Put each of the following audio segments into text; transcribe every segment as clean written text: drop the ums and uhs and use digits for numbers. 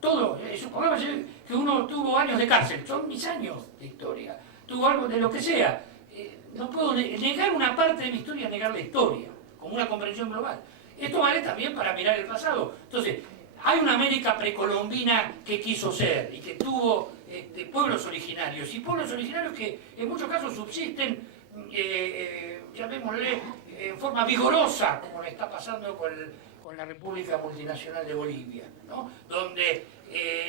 todo, supongamos que uno tuvo años de cárcel, son mis años de historia, tuvo algo de lo que sea. No puedo negar una parte de mi historia, negar la historia, como una comprensión global. Esto vale también para mirar el pasado. Entonces, hay una América precolombina que quiso ser y que tuvo pueblos originarios, y pueblos originarios que en muchos casos subsisten, llamémosle, en forma vigorosa, como le está pasando con la República Multinacional de Bolivia, ¿no? Donde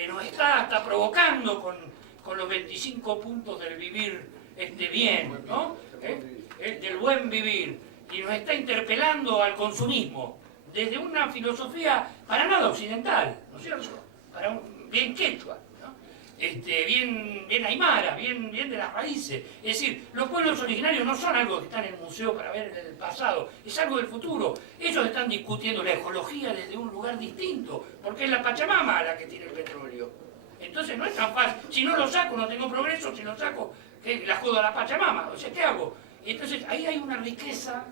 nos está hasta provocando con los 25 puntos del vivir bien, ¿no? Del buen vivir, y nos está interpelando al consumismo desde una filosofía para nada occidental, ¿no es cierto? Para bien quechua, ¿no? Bien aymara, bien de las raíces. Es decir, los pueblos originarios no son algo que están en el museo para ver en el pasado, es algo del futuro. Ellos están discutiendo la ecología desde un lugar distinto, porque es la Pachamama la que tiene el petróleo. Entonces no es tan fácil. Si no lo saco, no tengo progreso. Si lo saco, que la jodo a la Pachamama. O sea, ¿qué hago? Entonces ahí hay una riqueza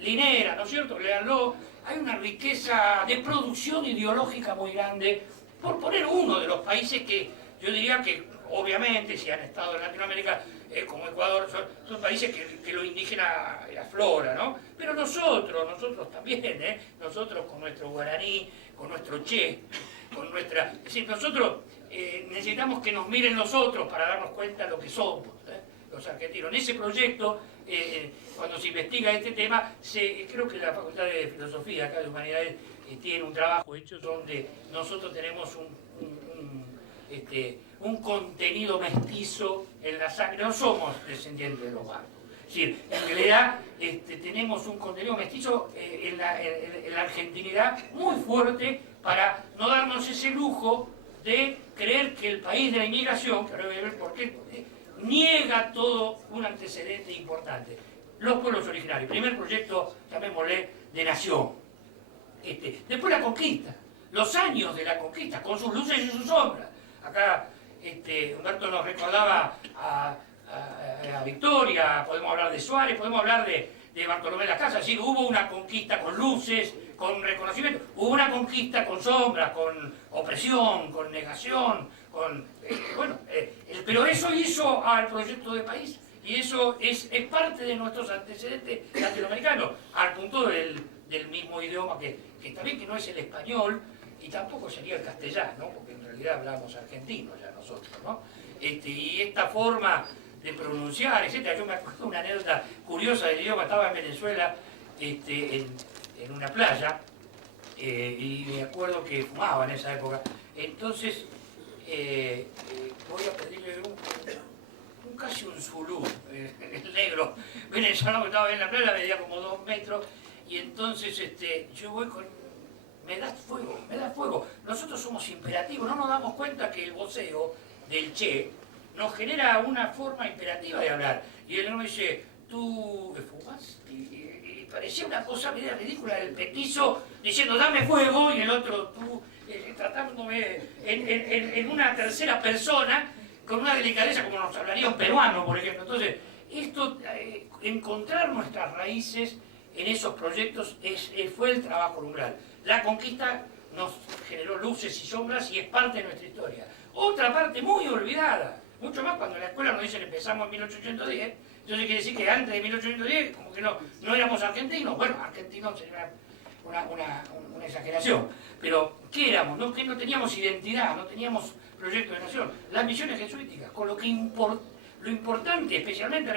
linera, ¿no es cierto? Léanlo. Hay una riqueza de producción ideológica muy grande, por poner uno de los países que yo diría que, obviamente, si han estado en Latinoamérica, como Ecuador, son países que lo indígena aflora, ¿no? Pero nosotros también, nosotros con nuestro guaraní, con nuestro che, con nuestra... Es decir, nosotros necesitamos que nos miren los otros para darnos cuenta de lo que somos, los argentinos. En ese proyecto, cuando se investiga este tema, creo que la Facultad de Filosofía, acá de Humanidades, tiene un trabajo hecho donde nosotros tenemos un contenido mestizo en la sangre. No somos descendientes de los barcos. Es decir, en realidad tenemos un contenido mestizo en la argentinidad muy fuerte, para no darnos ese lujo de creer que el país de la inmigración, que ahora voy a ver por qué, niega todo un antecedente importante. Los pueblos originarios, primer proyecto, llamémosle, de nación. Después la conquista, los años de la conquista, con sus luces y sus sombras. Acá Humberto nos recordaba a Victoria, podemos hablar de Suárez, podemos hablar de Bartolomé de las Casas. Es decir, hubo una conquista con luces, con reconocimiento, hubo una conquista con sombras, con opresión, con negación, pero eso hizo al proyecto de país, y eso es parte de nuestros antecedentes latinoamericanos, al punto del mismo idioma que está bien que no es el español, y tampoco sería el castellano, porque en realidad hablamos argentino ya nosotros, ¿no? Y esta forma de pronunciar, etc. Yo me acuerdo de una anécdota curiosa del idioma. Estaba en Venezuela, en una playa, y me acuerdo que fumaba en esa época. Entonces, voy a pedirle casi un zulú, el negro venezolano que estaba en la playa, medía como 2 metros, y entonces yo voy con... Me da fuego. Nosotros somos imperativos, no nos damos cuenta que el voceo del Che nos genera una forma imperativa de hablar. Y él me dice, ¿tú fumas? Y parecía una cosa media ridícula, el petizo diciendo, dame fuego, y el otro, tú, tratándome en una tercera persona, con una delicadeza como nos hablaría un peruano, por ejemplo. Entonces, encontrar nuestras raíces en esos proyectos fue el trabajo umbral. La conquista nos generó luces y sombras y es parte de nuestra historia. Otra parte muy olvidada, mucho más cuando en la escuela nos dicen empezamos en 1810, entonces quiere decir que antes de 1810 como que no éramos argentinos. Bueno, argentinos sería una exageración, pero ¿qué éramos? No, que no teníamos identidad, no teníamos proyecto de nación. Las misiones jesuíticas, con lo importante, especialmente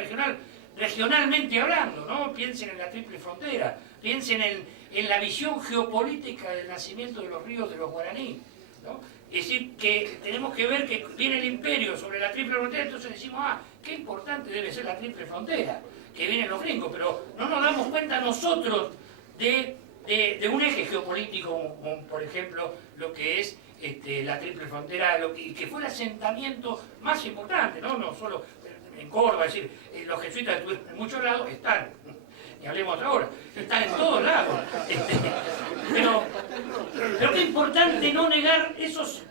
regionalmente hablando, ¿no? Piensen en la triple frontera, piensen en la visión geopolítica del nacimiento de los ríos de los guaraní, ¿no? Es decir, que tenemos que ver que viene el imperio sobre la triple frontera, entonces decimos, qué importante debe ser la triple frontera, que vienen los gringos, pero no nos damos cuenta nosotros de un eje geopolítico, como por ejemplo lo que es la triple frontera, que fue el asentamiento más importante, no solo en Córdoba. Es decir, los jesuitas estuvieron en muchos lados, están, y hablemos otra hora, están en todos lados. Pero qué importante no negar esos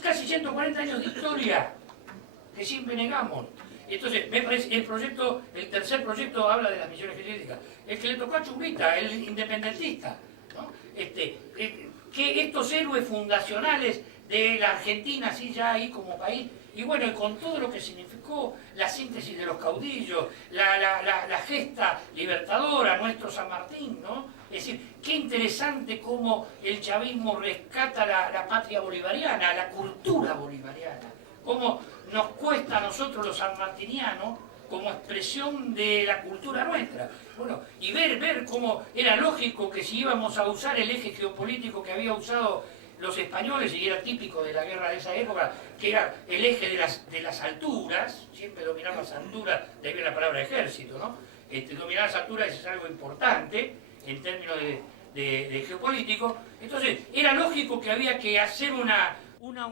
casi 140 años de historia que siempre negamos. Entonces, me parece, el tercer proyecto habla de las misiones jesuíticas. El que le tocó a Chumbita, el independentista, ¿no? Que estos héroes fundacionales de la Argentina, así ya ahí como país, y bueno, y con todo lo que significó la síntesis de los caudillos, la gesta libertadora, nuestro San Martín, ¿no? Es decir, qué interesante cómo el chavismo rescata la patria bolivariana, la cultura bolivariana, cómo nos cuesta a nosotros los sanmartinianos como expresión de la cultura nuestra. Bueno, y ver cómo era lógico que si íbamos a usar el eje geopolítico que había usado los españoles, y era típico de la guerra de esa época, que era el eje de las alturas, siempre dominar las alturas, de ahí viene la palabra ejército, ¿no? Dominar las alturas es algo importante en términos de geopolítico. Entonces, era lógico que había que hacer una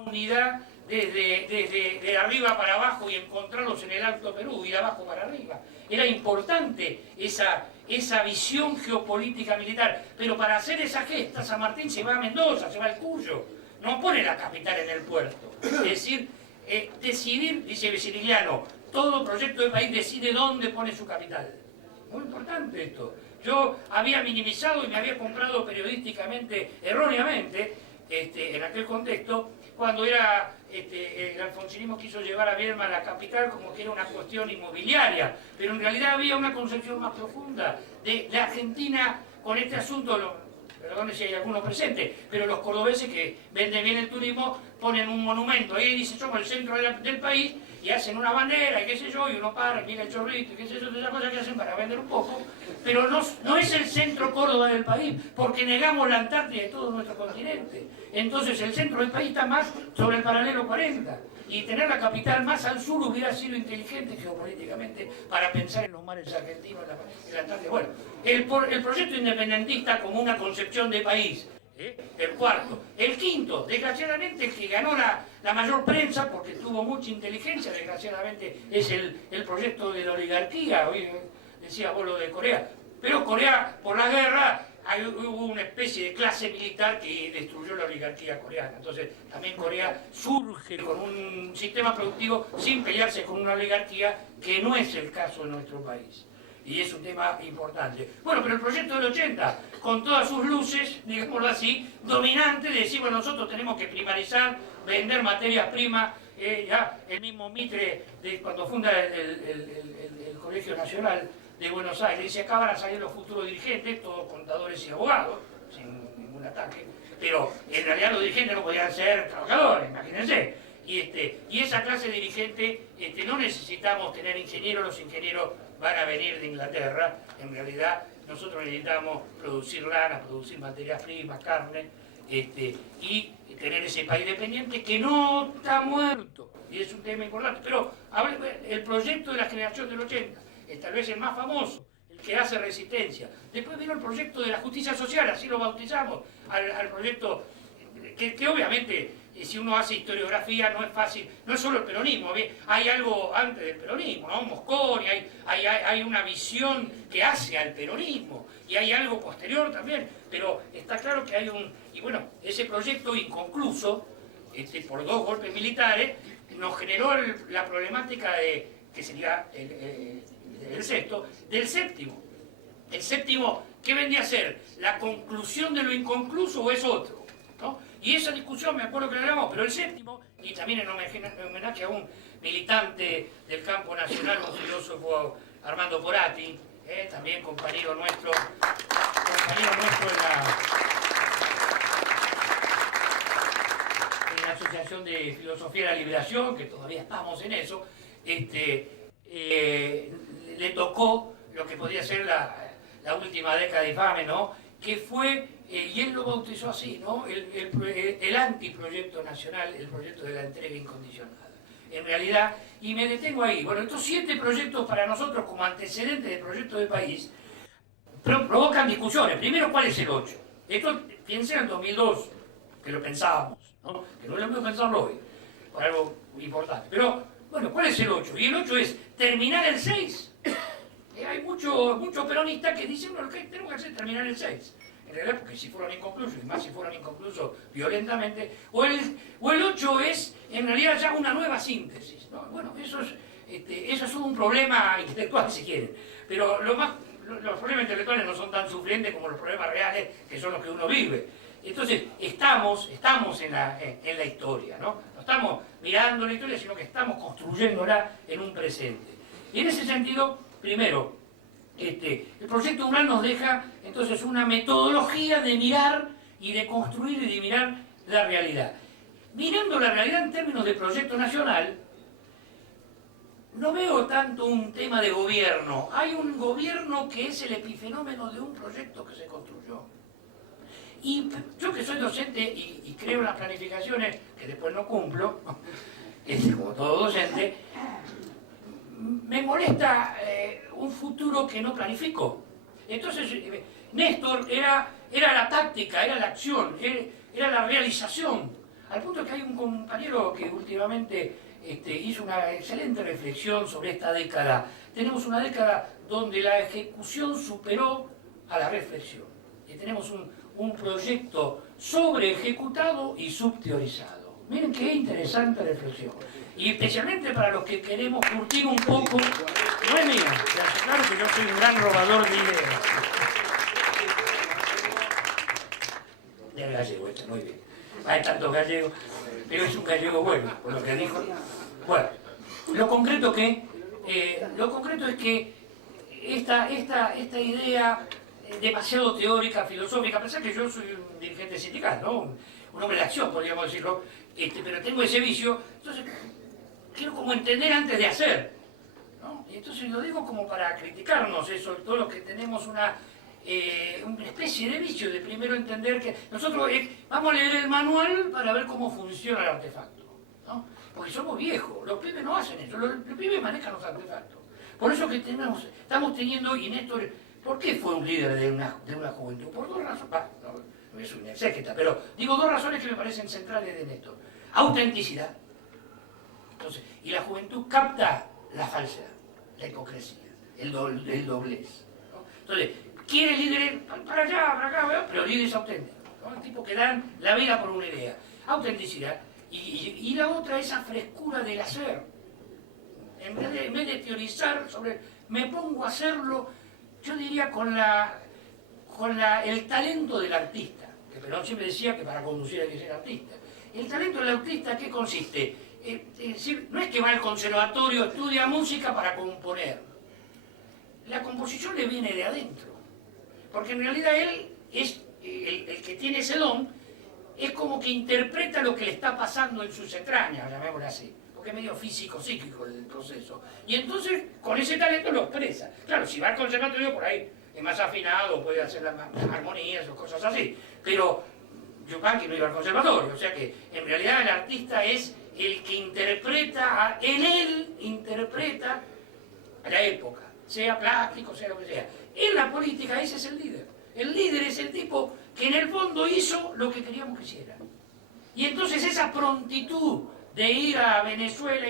unidad desde arriba para abajo y encontrarlos en el Alto Perú y de abajo para arriba. Era importante esa visión geopolítica militar, pero para hacer esa gesta San Martín se va a Mendoza, se va al Cuyo, no pone la capital en el puerto. Es decir, decidir, dice Vesirigliano, todo proyecto de país decide dónde pone su capital. Muy importante esto. Yo había minimizado y me había comprado periodísticamente, erróneamente, en aquel contexto, cuando el alfonsinismo quiso llevar a Viedma a la capital como que era una cuestión inmobiliaria, pero en realidad había una concepción más profunda de la Argentina con este asunto. Perdón si hay alguno presente, pero los cordobeses que venden bien el turismo ponen un monumento ahí y dicen somos el centro del país y hacen una bandera y qué sé yo, y uno para y mira el chorrito y qué sé yo, todas esas cosas que hacen para vender un poco, pero no es el centro Córdoba del país, porque negamos la Antártida y todo nuestro continente. Entonces el centro del país está más sobre el paralelo 40, y tener la capital más al sur hubiera sido inteligente geopolíticamente para pensar en los mares argentinos, en la Antártida. Bueno, el proyecto independentista como una concepción de país, el cuarto. El quinto, desgraciadamente, el que ganó la mayor prensa, porque tuvo mucha inteligencia, desgraciadamente, es el proyecto de la oligarquía. Hoy decía vos lo de Corea. Pero Corea, por la guerra, hubo una especie de clase militar que destruyó la oligarquía coreana. Entonces, también Corea surge con un sistema productivo sin pelearse con una oligarquía, que no es el caso de nuestro país. Y es un tema importante. Bueno, pero el proyecto del 80, con todas sus luces, digámoslo así, dominante, de decir, bueno, nosotros tenemos que primarizar, vender materias primas, ya el mismo Mitre, cuando funda el Colegio Nacional de Buenos Aires, dice, acá van a salir los futuros dirigentes, todos contadores y abogados, sin ningún ataque, pero en realidad los dirigentes no podían ser trabajadores, imagínense. Y esa clase dirigente, no necesitamos tener ingenieros, los ingenieros van a venir de Inglaterra. En realidad nosotros necesitamos producir lana, producir materias primas, carne, y tener ese país dependiente que no está muerto, y es un tema importante. Pero el proyecto de la generación del 80 es tal vez el más famoso, el que hace resistencia. Después vino el proyecto de la justicia social, así lo bautizamos, al proyecto que obviamente, si uno hace historiografía, no es fácil, no es solo el peronismo, hay algo antes del peronismo, ¿no? Mosconi, hay una visión que hace al peronismo, y hay algo posterior también, pero está claro que hay y bueno, ese proyecto inconcluso, por 2 golpes militares, nos generó la problemática que sería el sexto, del séptimo. El séptimo, ¿qué vendría a ser? ¿La conclusión de lo inconcluso o es otro? ¿No? Y esa discusión me acuerdo que la hablamos, pero el séptimo, y también en homenaje a un militante del campo nacional, un filósofo, Armando Porati, también compañero nuestro en la Asociación de Filosofía de la Liberación, que todavía estamos en eso, le tocó lo que podía ser la última década infame, ¿no? Que fue, y él lo bautizó así, ¿no? El antiproyecto nacional, el proyecto de la entrega incondicionada. En realidad, y me detengo ahí, bueno, estos 7 proyectos para nosotros como antecedentes del proyecto de país provocan discusiones. Primero, ¿cuál es el 8? Esto, piensen en el 2002, que lo pensábamos, ¿no? Que no lo hemos pensado hoy, por algo importante. Pero, bueno, ¿cuál es el 8? Y el 8 es terminar el 6. Hay muchos peronistas que dicen, bueno, que tenemos que hacer terminar el 6. En realidad, porque si fueron inconclusos, y más si fueron inconclusos violentamente, o el 8 es, en realidad, ya una nueva síntesis, ¿no? Bueno, eso es un problema intelectual, si quieren, pero los problemas intelectuales no son tan sufrientes como los problemas reales, que son los que uno vive. Entonces, estamos en la historia, ¿no? No estamos mirando la historia, sino que estamos construyéndola en un presente. Y en ese sentido, primero, el proyecto UNAL nos deja entonces una metodología de mirar y de construir y de mirar la realidad. Mirando la realidad en términos de proyecto nacional, no veo tanto un tema de gobierno. Hay un gobierno que es el epifenómeno de un proyecto que se construyó. Y yo que soy docente y creo en las planificaciones, que después no cumplo, como todo docente, me molesta un futuro que no planifico. Entonces, Néstor era la táctica, era la acción, era la realización. Al punto que hay un compañero que últimamente hizo una excelente reflexión sobre esta década. Tenemos una década donde la ejecución superó a la reflexión. Y tenemos un proyecto sobre ejecutado y subteorizado. Miren qué interesante reflexión. Y especialmente para los que queremos curtir un poco. No es mía, claro que yo soy un gran robador de ideas. Del gallego, muy bien. Hay tantos gallegos, pero es un gallego bueno, por lo que dijo. Bueno, lo concreto es que esta idea demasiado teórica, filosófica, a pesar que yo soy un dirigente sindical, ¿no? Un hombre de acción, podríamos decirlo, pero tengo ese vicio, entonces quiero como entender antes de hacer, ¿no? Y entonces lo digo como para criticarnos eso, todos los que tenemos una especie de vicio de primero entender que nosotros vamos a leer el manual para ver cómo funciona el artefacto, ¿no? Porque somos viejos, los pibes no hacen eso, los pibes manejan los artefactos. Por eso que estamos teniendo, y Néstor, ¿por qué fue un líder de una juventud? Por dos razones, no es una exégeta, pero digo dos razones que me parecen centrales de Néstor. Autenticidad. Entonces, y la juventud capta la falsedad, la hipocresía, el doblez, ¿no? Entonces, quiere líderes para allá, para acá, pero líderes auténticos, ¿no? El tipo que dan la vida por una idea. Autenticidad. Y la otra, esa frescura del hacer. En vez de teorizar sobre, me pongo a hacerlo, yo diría con el talento del artista. Que Perón siempre decía que para conducir hay que ser artista. El talento del artista, ¿qué consiste? Es decir, no es que va al conservatorio, estudia música para componer. La composición le viene de adentro. Porque en realidad él es el que tiene ese don, es como que interpreta lo que le está pasando en sus entrañas, llamémoslo así, porque es medio físico-psíquico el proceso. Y entonces, con ese talento lo expresa. Claro, si va al conservatorio, por ahí es más afinado, puede hacer las armonías o cosas así. Pero Yupanqui no iba al conservatorio, o sea que en realidad el artista es el que interpreta, en él interpreta a la época, sea plástico, sea lo que sea. En la política ese es el líder. El líder es el tipo que en el fondo hizo lo que queríamos que hiciera. Y entonces esa prontitud de ir a Venezuela,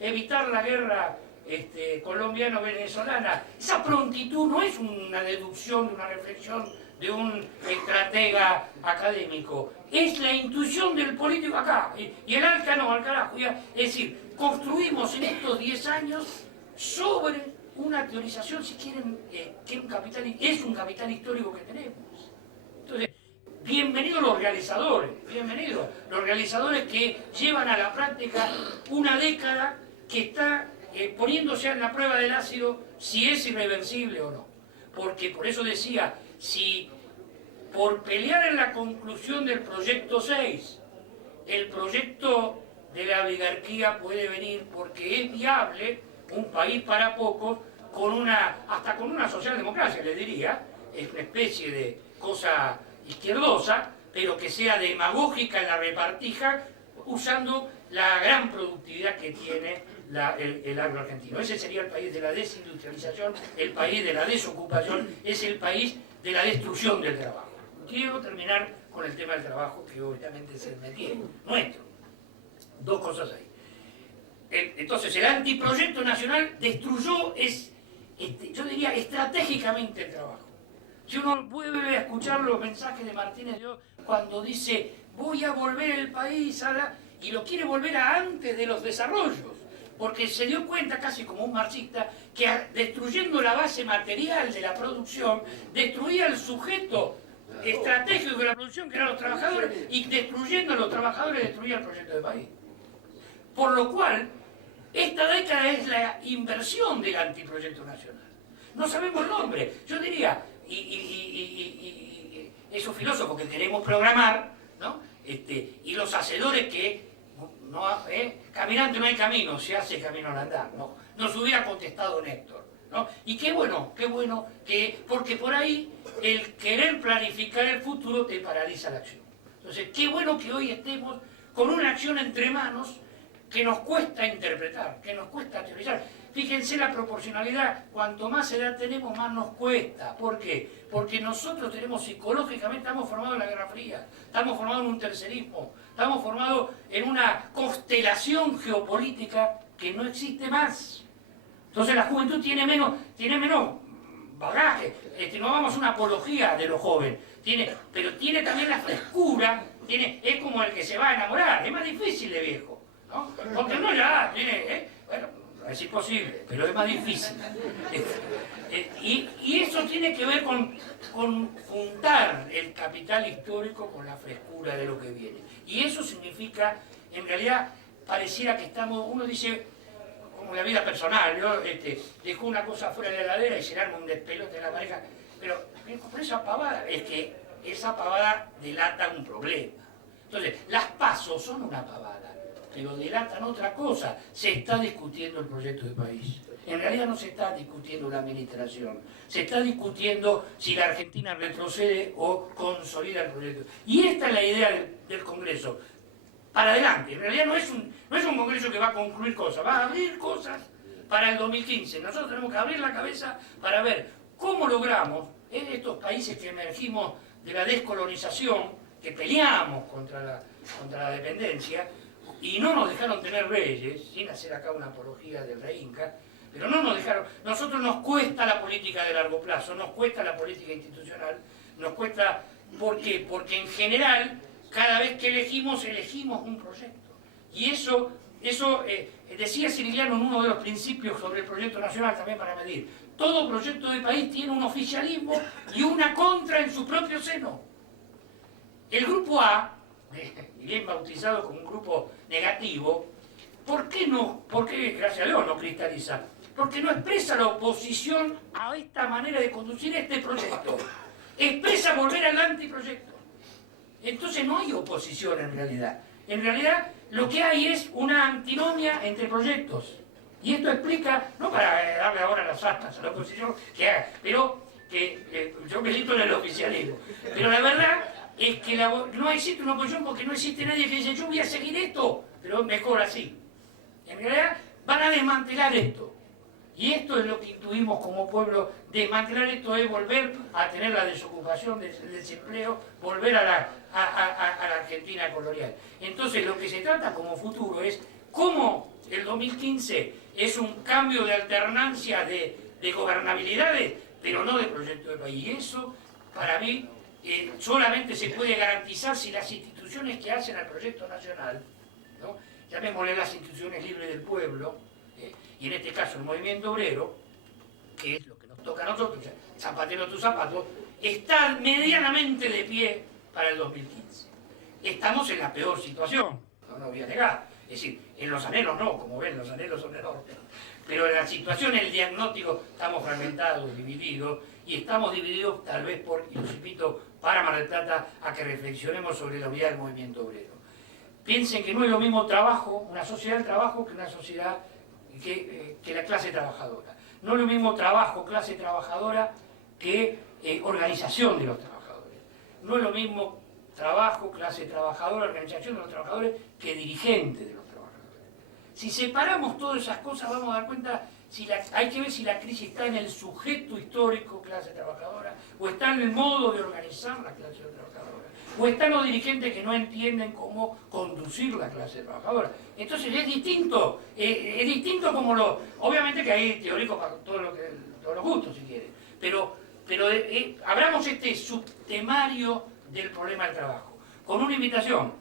evitar la guerra colombiano-venezolana, esa prontitud no es una deducción, una reflexión de un estratega académico, es la intuición del político acá. Y el Alca no, al carajo. Es decir, construimos en estos 10 años sobre una teorización, si quieren, que es un capital histórico que tenemos. Entonces, bienvenidos los realizadores que llevan a la práctica una década que está poniéndose en la prueba del ácido si es irreversible o no. Porque por eso decía, si por pelear en la conclusión del proyecto 6, el proyecto de la oligarquía puede venir porque es viable un país para pocos, hasta con una socialdemocracia, les diría, es una especie de cosa izquierdosa, pero que sea demagógica en la repartija, usando la gran productividad que tiene el agro argentino. Ese sería el país de la desindustrialización, el país de la desocupación, es el país de la destrucción del trabajo. Quiero terminar con el tema del trabajo, que obviamente es el métier nuestro. Dos cosas ahí. Entonces, el antiproyecto nacional destruyó, yo diría, estratégicamente el trabajo. Si uno vuelve a escuchar los mensajes de Martínez de Oz cuando dice, voy a volver el país y lo quiere volver a antes de los desarrollos, porque se dio cuenta, casi como un marxista, que destruyendo la base material de la producción, destruía el sujeto estratégico de la producción, que eran los trabajadores, y destruyendo a los trabajadores destruía el proyecto de país. Por lo cual, esta década es la inversión del antiproyecto nacional. No sabemos el nombre. Yo diría, esos filósofos que queremos programar, ¿no? Y los hacedores que, no, caminante no hay camino, se hace camino al andar, ¿no? Nos hubiera contestado Néstor, ¿no? Y qué bueno, que, porque por ahí el querer planificar el futuro te paraliza la acción. Entonces, qué bueno que hoy estemos con una acción entre manos que nos cuesta interpretar, que nos cuesta teorizar. Fíjense la proporcionalidad, cuanto más edad tenemos, más nos cuesta. ¿Por qué? Porque nosotros tenemos psicológicamente, estamos formados en la Guerra Fría, estamos formados en un tercerismo, estamos formados en una constelación geopolítica que no existe más. Entonces la juventud tiene menos bagaje, no vamos a una apología de lo joven, pero tiene también la frescura, es como el que se va a enamorar, es más difícil de viejo, ¿no? Porque no ya tiene, bueno, es imposible, pero es más difícil. Y eso tiene que ver con juntar el capital histórico con la frescura de lo que viene. Y eso significa, en realidad, pareciera que estamos, uno dice, como la vida personal, yo dejo una cosa fuera de la heladera y se le arma un despelote de la pareja, pero con esa pavada, es que esa pavada delata un problema. Entonces, las pasos son una pavada, pero delatan otra cosa. Se está discutiendo el proyecto de país. En realidad no se está discutiendo la administración, se está discutiendo si la Argentina retrocede o consolida el proyecto. Y esta es la idea del Congreso. Para adelante, en realidad no es un Congreso que va a concluir cosas, va a abrir cosas para el 2015. Nosotros tenemos que abrir la cabeza para ver cómo logramos, en estos países que emergimos de la descolonización, que peleamos contra la dependencia, y no nos dejaron tener reyes, sin hacer acá una apología del rey Inca, pero no nos dejaron. Nosotros nos cuesta la política de largo plazo, nos cuesta la política institucional, nos cuesta. ¿Por qué? Porque en general, cada vez que elegimos un proyecto. Y eso decía Cirigliano en uno de los principios sobre el proyecto nacional también para medir. Todo proyecto de país tiene un oficialismo y una contra en su propio seno. El grupo A, bien bautizado como un grupo negativo, ¿por qué, gracias a Dios, no cristaliza? Porque no expresa la oposición a esta manera de conducir este proyecto. Expresa volver al antiproyecto. Entonces no hay oposición en realidad. En realidad lo que hay es una antinomia entre proyectos. Y esto explica, no para darle ahora las astas a la oposición que haga, pero que yo milito en el oficialismo. Pero la verdad es que no existe una oposición porque no existe nadie que dice yo voy a seguir esto, pero mejor así. En realidad van a desmantelar esto. Y esto es lo que intuimos como pueblo. Desmantelar esto es volver a tener la desocupación, el desempleo, volver a la Argentina colonial. Entonces lo que se trata como futuro es cómo el 2015 es un cambio de alternancia de gobernabilidades, pero no de proyecto de país. Y eso, para mí, solamente se puede garantizar si las instituciones que hacen al proyecto nacional, ¿no? Llamémosle las instituciones libres del pueblo, y en este caso el movimiento obrero, que es lo que nos toca a nosotros, o sea, zapatero tus zapatos, está medianamente de pie para el 2015. Estamos en la peor situación, no lo voy a negar. Es decir, en los anhelos no, como ven, los anhelos son enormes. Pero en la situación, en el diagnóstico, estamos fragmentados, divididos, y estamos divididos tal vez y los invito para Mar del Plata a que reflexionemos sobre la unidad del movimiento obrero. Piensen que no es lo mismo trabajo, una sociedad del trabajo, que una sociedad que la clase trabajadora. No es lo mismo trabajo, clase trabajadora, que organización de los trabajadores. No es lo mismo trabajo, clase trabajadora, organización de los trabajadores, que dirigente de los trabajadores. Si separamos todas esas cosas, vamos a dar cuenta, hay que ver si la crisis está en el sujeto histórico, clase trabajadora, o está en el modo de organizar la clase trabajadora, o están los dirigentes que no entienden cómo conducir la clase trabajadora. Entonces es distinto como obviamente que hay teóricos para todos los gustos, si quieren, pero abramos este subtemario del problema del trabajo, con una invitación,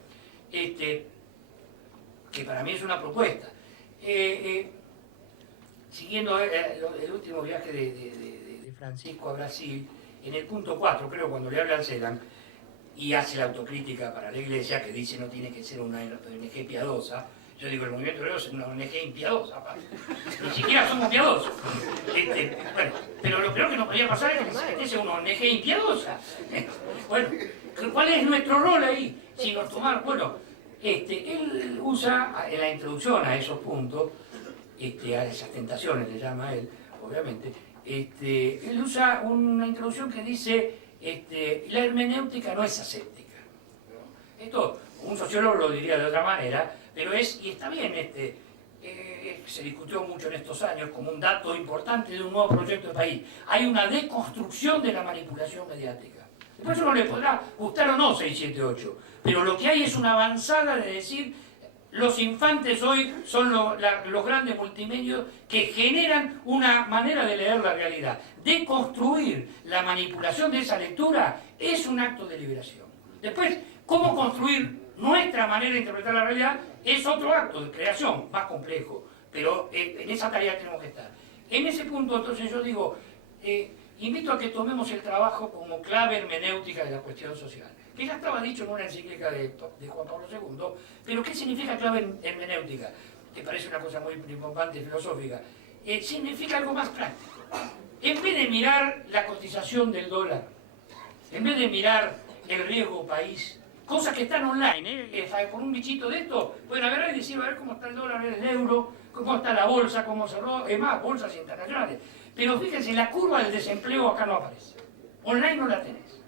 que para mí es una propuesta. Siguiendo el último viaje de Francisco a Brasil, en el punto 4, creo, cuando le habla al CELAM, y hace la autocrítica para la Iglesia, que dice no tiene que ser una ONG piadosa. Yo digo, el movimiento obrero es una ONG impiadosa, ni siquiera somos piadosos. Bueno, pero lo peor que nos podía pasar es que sea una ONG impiadosa. Bueno, ¿cuál es nuestro rol ahí? Si nos tomar, bueno, él usa en la introducción a esos puntos, a esas tentaciones le llama él, obviamente, él usa una introducción que dice la hermenéutica no es aséptica. Esto un sociólogo lo diría de otra manera, pero y está bien, se discutió mucho en estos años como un dato importante de un nuevo proyecto de país. Hay una deconstrucción de la manipulación mediática. Después uno le podrá gustar o no 678, pero lo que hay es una avanzada de decir los infantes hoy son los grandes multimedios que generan una manera de leer la realidad. Deconstruir la manipulación de esa lectura es un acto de liberación. Después, cómo construir nuestra manera de interpretar la realidad es otro acto de creación, más complejo, pero en esa tarea tenemos que estar. En ese punto, entonces, yo digo, invito a que tomemos el trabajo como clave hermenéutica de la cuestión social, que ya estaba dicho en una encíclica de Juan Pablo II, pero ¿qué significa clave hermenéutica? Que parece una cosa muy importante, filosófica. Significa algo más práctico. En vez de mirar la cotización del dólar, en vez de mirar el riesgo país, cosas que están online, por un bichito de esto, pueden agarrar y decir, a ver cómo está el dólar, el euro, cómo está la bolsa, cómo cerró, es más, bolsas internacionales. Pero fíjense, la curva del desempleo acá no aparece. Online no la tenés.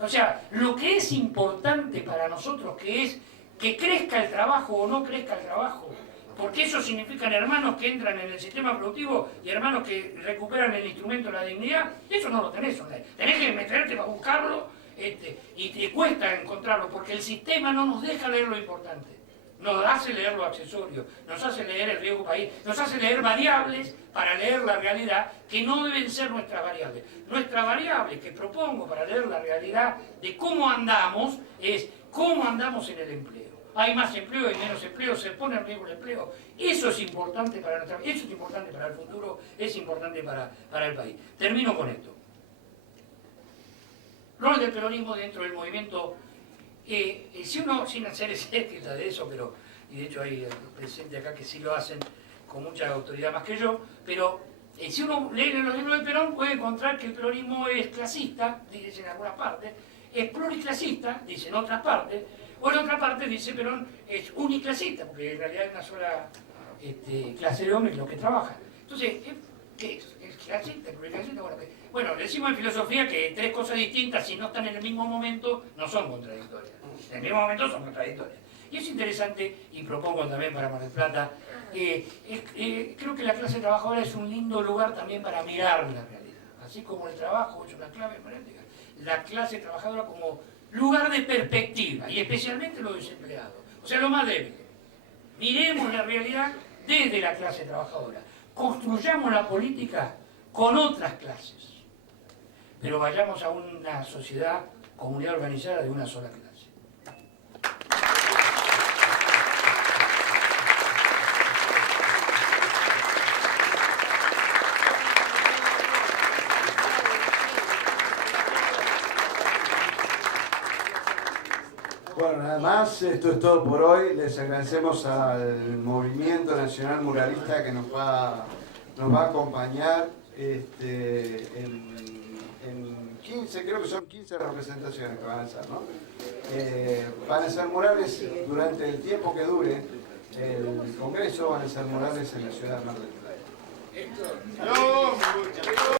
O sea, lo que es importante para nosotros, que es que crezca el trabajo o no crezca el trabajo, porque eso significan hermanos que entran en el sistema productivo y hermanos que recuperan el instrumento de la dignidad, eso no lo tenés online. Tenés que meterte para buscarlo, y te cuesta encontrarlo, porque el sistema no nos deja leer lo importante, nos hace leer lo accesorio, nos hace leer el riesgo país, nos hace leer variables para leer la realidad que no deben ser nuestras variables. Nuestra variable que propongo para leer la realidad de cómo andamos es cómo andamos en el empleo. Hay más empleo, hay menos empleo, se pone en riesgo el empleo. Eso es importante para nuestra vida, eso es importante para el futuro, es importante para el país. Termino con esto. Rol del peronismo dentro del movimiento, si uno, sin hacer estética de eso, pero, y de hecho hay presente acá que sí lo hacen con mucha autoridad más que yo, pero si uno lee en los libros de Perón puede encontrar que el peronismo es clasista, dice en algunas partes, es pluriclasista, dice en otras partes, o en otra parte dice Perón es uniclasista, porque en realidad hay una sola clase de hombres los que trabajan. Entonces, ¿qué es? ¿Es clasista, pluriclasista? Bueno, decimos en filosofía que tres cosas distintas, si no están en el mismo momento, no son contradictorias. En el mismo momento son contradictorias. Y es interesante, y propongo también para Mar del Plata, creo que la clase trabajadora es un lindo lugar también para mirar la realidad. Así como el trabajo es una clave hermenéutica, la clase trabajadora como lugar de perspectiva, y especialmente los desempleados, o sea, lo más débil. Miremos la realidad desde la clase trabajadora. Construyamos la política con otras clases. Pero vayamos a una sociedad, comunidad organizada de una sola clase. Bueno, nada más, esto es todo por hoy. Les agradecemos al Movimiento Nacional Muralista que nos va a acompañar en 15, creo que son 15 representaciones que van a hacer, ¿no? Van a ser murales durante el tiempo que dure el Congreso, van a ser murales en la ciudad de Mar del Plata.